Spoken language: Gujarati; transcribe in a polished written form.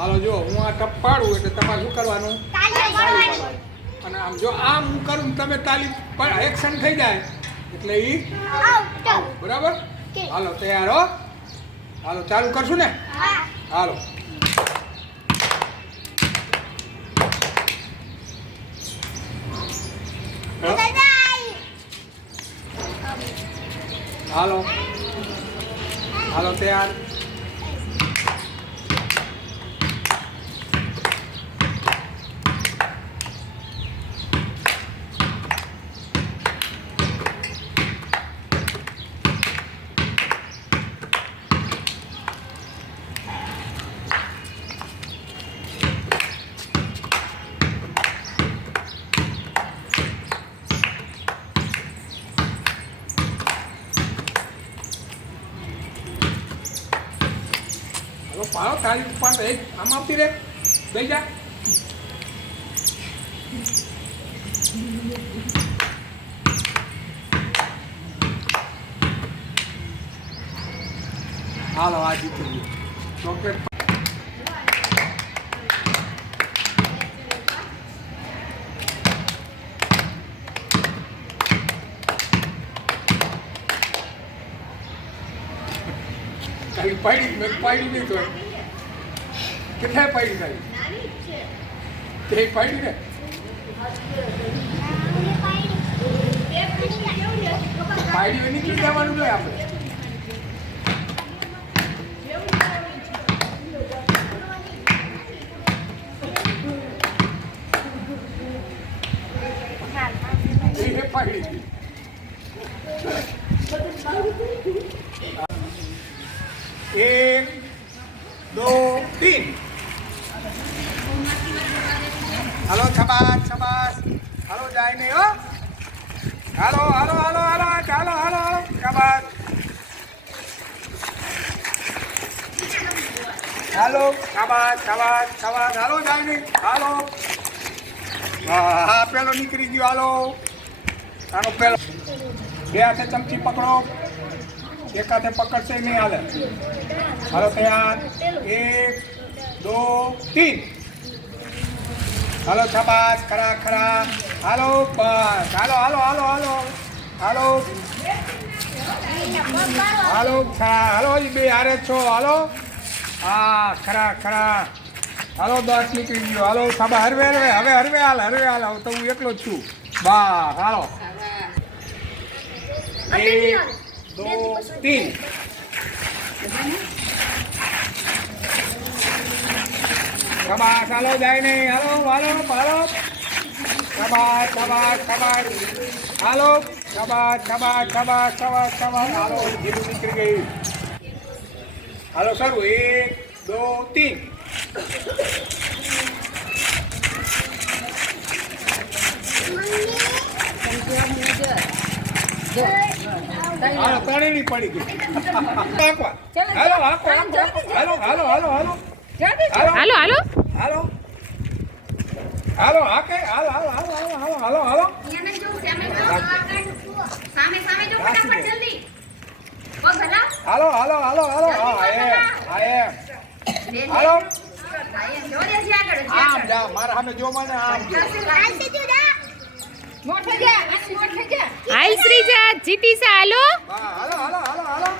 હાલો જો હું આ ટપ પાડું એટલે તમારે શું કરવાનું? તાળી પાડવાની. અને આમ જો આમ હું કરું તમે તાળી એક્શન થઈ જાય એટલે ઈ બરાબર. હાલો તૈયાર હો. હાલો ચાલુ કરશું ને? હાલો હાલો હાલો તૈયાર. પાડો તાળી પાડો એક આમ આવતી રે બેસી જા. હાલો આ જીતી ગયો ચોકલેટ. તારી પાડી મેં પાડી નહીં તો કેટલા પાડી તારી તે પાડી ને પાડી નીકળી જવાનું જોઈએ આપણે. પાડી 1 2 3 હાલો શાબાશ શાબાશ. હાલો જાય નહીં હો. હાલો હાલો હાલો હાલો ચાલો હાલો હાલો શાબાશ. હાલો શાબાશ શાબાશ શાબાશ. હાલો જાય નહીં. હાલો હા પેલો નીકળી ગયો. હાલો આનો પેલો બે હાથે ચમચી પકડો. એક હાથે પકડશે નહીં હાલે. હાલો તૈયાર 1 2 3 હાલો શાબાશ ખરા ખરા. હાલો બસ હાલો હાલો હાલો હાલો હાલો હાલો હાલો બે હારે છો. હાલો હા ખરા ખરા. હાલો 10 નીકળી ગયો. હાલો શાબાશ હરવે હરવે હવે હરવે હાલ હરવે હાલ. હવે તો હું એકલો જ છું. બસ હાલો 1 2 3 શાબાશ. હાલો જાય નહીં. હાલો હાલો હાલો શાબાશ શાબાશ શાબાશ. હાલો શાબાશ શાબાશ શાબાશ શાબાશ શાબાશ. હાલો જીરું નીકળી ગઈ. હાલો સારું 1 2 3 હાલો ત્રણેયની પડી ગઈ. હાલો હાલો હાલો હાલો હાલો હાલો હાલો હાલો હાલો હાલો હા કે હાલો હાલો હાલો હાલો હાલો હાલો હાલો હાલો હાલો હાલો હા હાલો આમ જા મારા સામે જો મને આમ હાલ શ્રીજા જીતી સા. હાલો હાલો હાલો હાલો હાલો